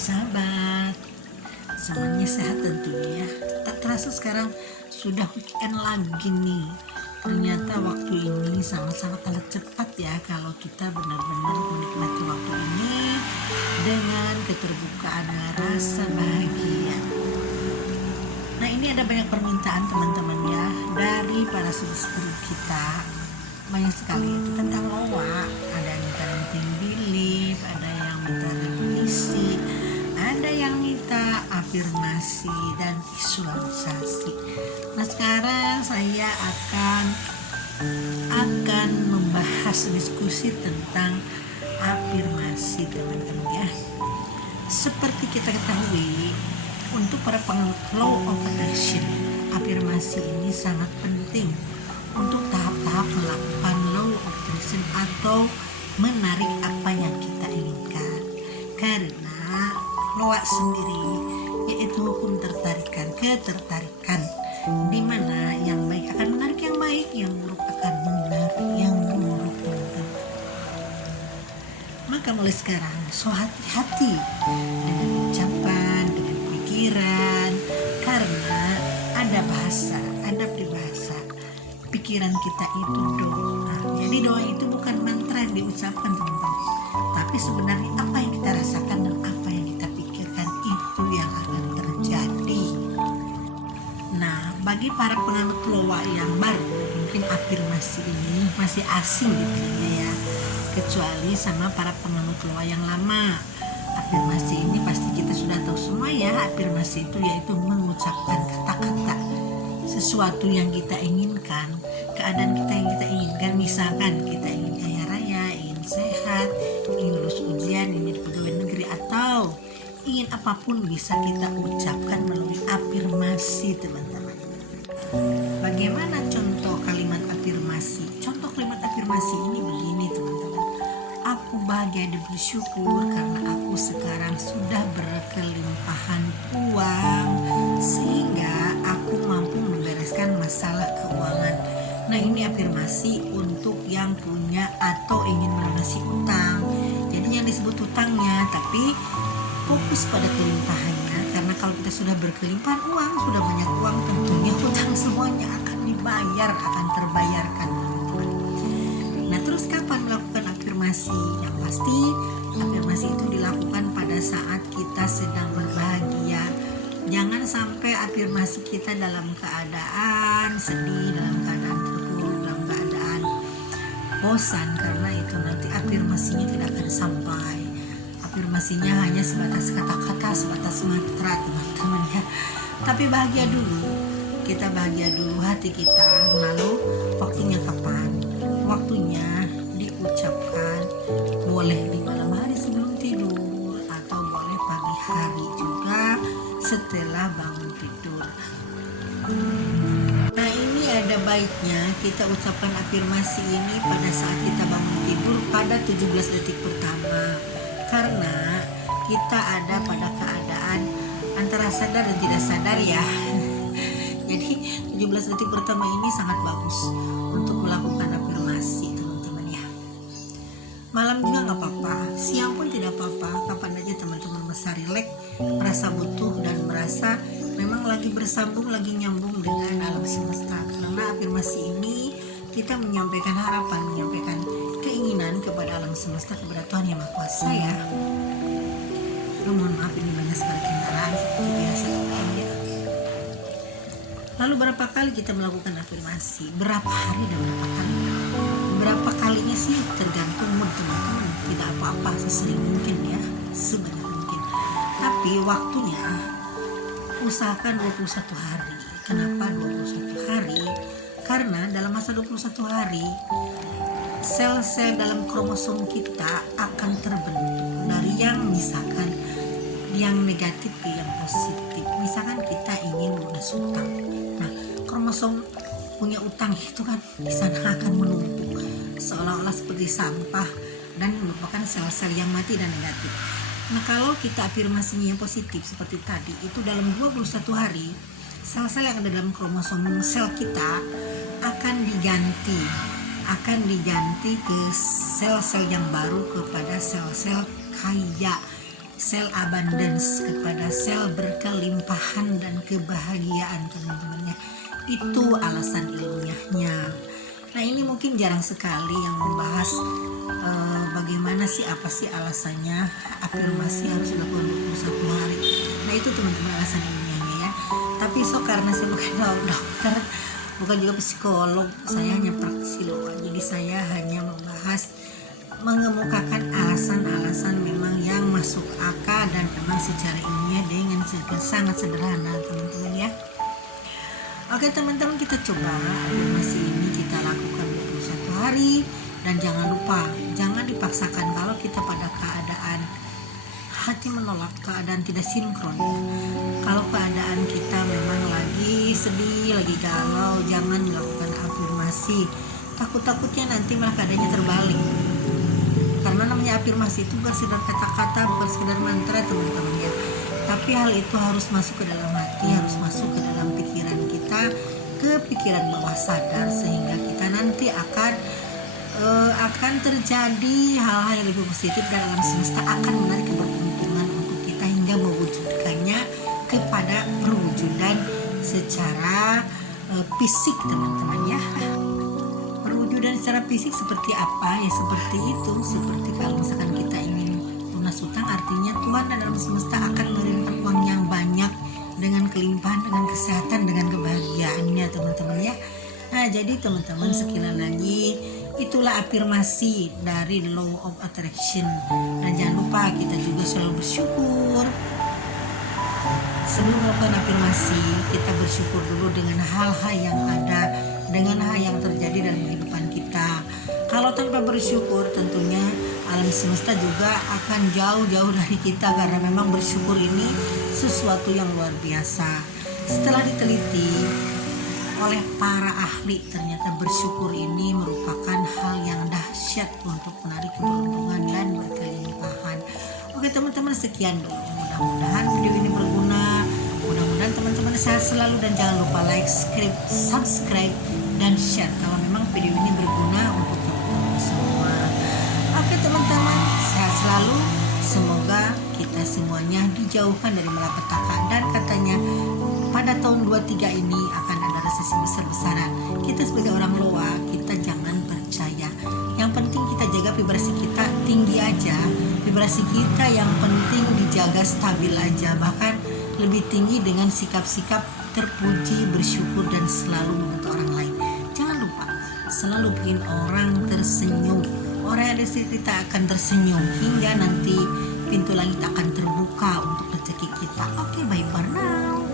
sahabat, semuanya sehat tentunya ya. Tak terasa sekarang sudah weekend lagi nih. Ternyata waktu ini sangat-sangat cepat ya kalau kita benar-benar menikmati waktu ini dengan keterbukaan rasa bahagia. Nah, ini ada banyak permintaan teman-teman ya dari para subscriber kita. Banyak sekali tentang loa, ada yang minta renting belief, ada yang minta revisi, ada yang minta afirmasi dan visualisasi. Nah, sekarang saya akan membahas diskusi tentang afirmasi teman-teman ya. Seperti kita ketahui, untuk para penganut law of attraction, afirmasi ini sangat penting untuk tahap-tahap melakukan law of attraction atau menarik apa yang kita inginkan. Karena loa sendiri yaitu hukum ketertarikan, di mana yang baik akan menarik yang baik, yang buruk akan menarik yang buruk teman-teman. Maka mulai sekarang so hati-hati dengan ucapan, dengan pikiran, karena ada peribahasa pikiran kita itu doa. Jadi doa itu bukan mantra yang diucapkan teman-teman, tapi sebenarnya apa yang kita rasakan dan apa yang kita pikirkan itu yang akan terjadi. Nah, bagi para penganut loa yang baru, mungkin afirmasi ini masih asing di telinga ya, kecuali sama para penganut loa yang lama. Afirmasi ini pasti kita sudah tahu semua ya. Afirmasi itu yaitu mengucapkan kata-kata sesuatu yang kita inginkan, keadaan kita yang kita inginkan. Misalkan kita ingin kaya raya, ingin sehat, ingin lulus ujian, ingin pegawai negeri, atau ingin apapun bisa kita ucapkan melalui afirmasi teman-teman. Bagaimana contoh kalimat afirmasi? Contoh kalimat afirmasi ini begini teman-teman. Aku bahagia dan bersyukur karena aku sekarang sudah berkelimpahan uang sehingga aku mampu membereskan masalah keuangan. Nah, ini afirmasi untuk yang punya atau ingin melunasi utang. Jadi yang disebut utangnya, tapi fokus pada kelimpahannya. Karena kalau kita sudah berkelimpahan uang, sudah banyak uang, tentunya hutang semuanya akan dibayar, akan terbayarkan teman-teman. Nah, terus kapan melakukan afirmasi? Yang pasti afirmasi itu dilakukan pada saat kita sedang berbahagia. Jangan sampai afirmasi kita dalam keadaan sedih, dalam keadaan terpuruk, dalam keadaan bosan, karena itu nanti afirmasinya tidak akan sampai. Afirmasinya hanya sebatas kata-kata, sebatas mantra teman-teman ya. Tapi bahagia dulu, kita bahagia dulu hati kita. Lalu waktunya kapan? Waktunya diucapkan boleh di malam hari sebelum tidur, atau boleh pagi hari juga setelah bangun tidur. Nah, ini ada baiknya kita ucapkan afirmasi ini pada saat kita bangun tidur pada 17 detik pertama, karena kita ada pada keadaan antara sadar dan tidak sadar ya. Jadi 17 detik pertama ini sangat bagus untuk melakukan afirmasi teman-teman ya. Malam juga gak apa-apa, siang pun tidak apa-apa, kapan aja teman-teman merasa rileks, merasa butuh dan merasa memang lagi bersambung, lagi nyambung dengan alam semesta. Karena afirmasi ini kita menyampaikan harapan, menyampaikan keinginan kepada alam semesta, kepada Tuhan Yang Maha Kuasa ya. Mohon maaf, ini banyak sekali kendaraan seperti biasa teman-teman ya. Lalu berapa kali kita melakukan afirmasi? Berapa hari dan berapa kali? Berapa kalinya sih tergantung mood teman-teman. Tidak apa-apa, sesering mungkin ya, sebanyak mungkin. Tapi waktunya usahakan 21 hari. Kenapa 21 hari? Karena dalam masa 21 hari sel-sel dalam kromosom kita akan terbentuk dari yang misalkan yang negatif ke yang positif. Misalkan kita ingin lunas utang. Nah, kromosom punya utang itu kan di sana akan menumpuk seolah-olah seperti sampah dan merupakan sel-sel yang mati dan negatif. Nah, kalau kita afirmasinya yang positif seperti tadi, itu dalam 21 hari sel-sel yang ada dalam kromosom sel kita akan diganti ke sel-sel yang baru, kepada sel-sel kaya, sel abundance, kepada sel berkelimpahan dan kebahagiaan, teman-teman ya. Itu alasan ilmiahnya. Nah, ini mungkin jarang sekali yang membahas bagaimana sih, apa sih alasannya afirmasi harus dilakukan 21 hari. Nah, itu teman-teman alasan ilmiahnya ya. Tapi karena saya bukan dokter, bukan juga psikolog, saya hanya praktisi loa. Jadi saya hanya mengemukakan alasan-alasan memang yang masuk akal dan memang secara ilmiah dengan sangat sederhana, teman-teman ya. Oke teman-teman, kita coba afirmasi ini kita lakukan 21 hari. Dan jangan lupa, jangan dipaksakan kalau kita pada keadaan hati menolak, keadaan tidak sinkron. Kalau keadaan kita memang lagi sedih, lagi galau, jangan melakukan afirmasi. Takut-takutnya nanti malah keadaannya terbalik. Karena namanya afirmasi itu bukan sekedar kata-kata, bukan sekedar mantra, teman-teman ya. Tapi hal itu harus masuk ke dalam hati, harus masuk ke dalam pikiran kita, ke pikiran bawah sadar, sehingga kita nanti akan terjadi hal-hal yang lebih positif dan alam semesta akan menarik keberuntungan untuk kita hingga mewujudkannya kepada perwujudan secara fisik, teman-teman ya. Perwujudan secara fisik seperti apa? Ya seperti itu, seperti kalau misalkan kita ingin lunas hutang, artinya Tuhan dan alam semesta akan mengirimkan uang yang banyak dengan kelimpahan, dengan kesehatan, dengan kebahagiaannya, teman-teman ya. Nah, jadi teman-teman, sekali lagi itulah afirmasi dari Law of Attraction. Nah, jangan lupa kita juga selalu bersyukur. Sebelum melakukan afirmasi, kita bersyukur dulu dengan hal-hal yang ada, dengan hal yang terjadi dalam kehidupan kita. Kalau tanpa bersyukur, tentunya alam semesta juga akan jauh-jauh dari kita, karena memang bersyukur ini sesuatu yang luar biasa. Setelah diteliti oleh para ahli, ternyata bersyukur ini merupakan hal yang dahsyat untuk menarik keberuntungan dan berkelimpahan. Oke teman-teman, sekian dulu. Mudah-mudahan video ini berguna. Mudah-mudahan teman-teman sehat selalu, dan jangan lupa like, subscribe, dan share kalau memang video ini berguna untuk teman-teman semua. Oke teman-teman, sehat selalu. Semoga kita semuanya dijauhkan dari malapetaka, dan katanya pada tahun 23 ini akan ada resesi besar-besaran. Kita sebagai orang loa, kita jangan percaya. Yang penting kita jaga vibrasi kita tinggi aja. Vibrasi kita yang penting dijaga stabil aja, bahkan lebih tinggi dengan sikap-sikap terpuji, bersyukur, dan selalu membantu orang lain. Jangan lupa selalu bikin orang tersenyum. Orang yang ada di sekitar kita akan tersenyum hingga nanti pintu langit akan terbuka untuk rezeki kita. Oke, bye for now.